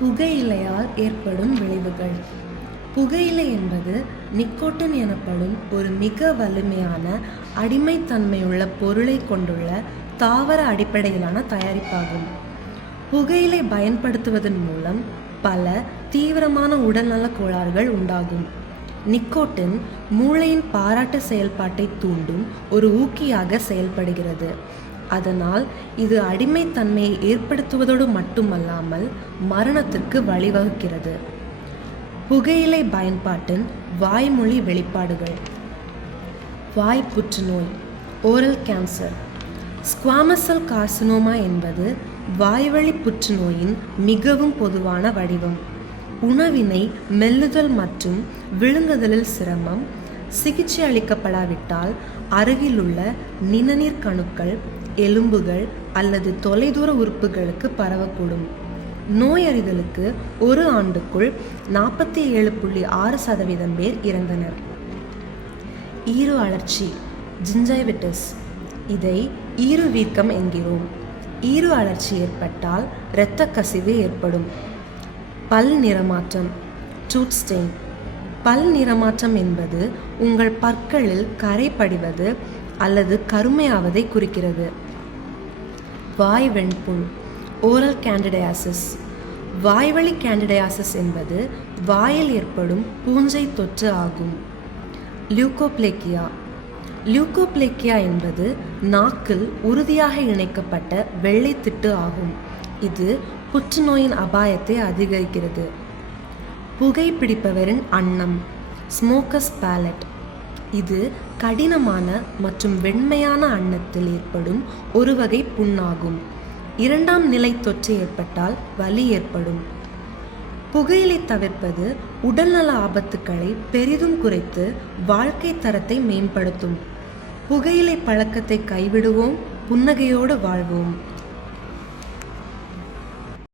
புகையிலையால் ஏற்படும் விளைவுகள். புகையிலை என்பது நிக்கோட்டின் எனப்படும் ஒரு மிக வலிமையான அடிமைத்தன்மையுள்ள பொருளை கொண்டுள்ள தாவர அடிப்படையிலான தயாரிப்பாகும். புகையிலை பயன்படுத்துவதன் மூலம் பல தீவிரமான உடல்நலக் கோளாறுகள் உண்டாகும். நிக்கோட்டின் மூளையின் பாராட்டு செயல்பாட்டை தூண்டும் ஒரு ஊக்கியாக செயல்படுகிறது. அதனால் இது அடிமைத்தன்மையை ஏற்படுத்துவதோடு மட்டுமல்லாமல் மரணத்திற்கு வழிவகுக்கிறது. புகையிலை பயன்பாட்டின் வாய்மொழி வெளிப்பாடுகள். வாய் புற்றுநோய், ஓரல் கேன்சர். ஸ்குவாமஸ் செல் கார்சினோமா என்பது வாய்வழி புற்றுநோயின் மிகவும் பொதுவான வடிவம். உணவினை மெல்லுதல் மற்றும் விழுங்குதலில் சிரமம், சிகிச்சை அளிக்கப்படாவிட்டால் அருகிலுள்ள நிணநீர் கணுக்கள், எலும்புகள் அல்லது தொலைதூர உறுப்புகளுக்கு பரவக்கூடும். நோயறிதலுக்கு ஒரு ஆண்டுக்குள் 47.6% பேர் இறந்தனர். ஈறு அழற்சி, ஜிஞ்சைவிட்டிஸ். இதை ஈறு வீக்கம் என்கிறோம். ஈறு அழற்சி ஏற்பட்டால் இரத்த கசிவு ஏற்படும். பல் நிறமாற்றம், டூத் ஸ்டெயின். பல் நிறமாற்றம் என்பது உங்கள் பற்களில் கரை படிவது அல்லது கருமையாவதை குறிக்கிறது. வாய் வெண்புண், ஓரல் கேண்டிடியாசிஸ். வாய்வழி கேண்டிடியாசிஸ் என்பது வாயில் ஏற்படும் பூஞ்சை தொற்று ஆகும். லியூகோப்ளேக்கியா. லியூகோப்ளேக்கியா என்பது நாக்கில் உறுதியாக இணைக்கப்பட்ட வெள்ளை திட்டு ஆகும். இது புற்றுநோயின் அபாயத்தை அதிகரிக்கிறது. புகைப்பிடிப்பவரின் அன்னம், ஸ்மோக்கர்ஸ் பேலட். இது கடினமான மற்றும் வெண்மையான அன்னத்தில் ஏற்படும் ஒரு வகை புண்ணாகும். இரண்டாம் நிலை தொற்று ஏற்பட்டால் வலி ஏற்படும். புகையிலை தவிர்ப்பது உடல்நல ஆபத்துக்களை பெரிதும் குறைத்து வாழ்க்கை தரத்தை மேம்படுத்தும். புகையிலை பழக்கத்தை கைவிடுவோம், புன்னகையோடு வாழ்வோம்.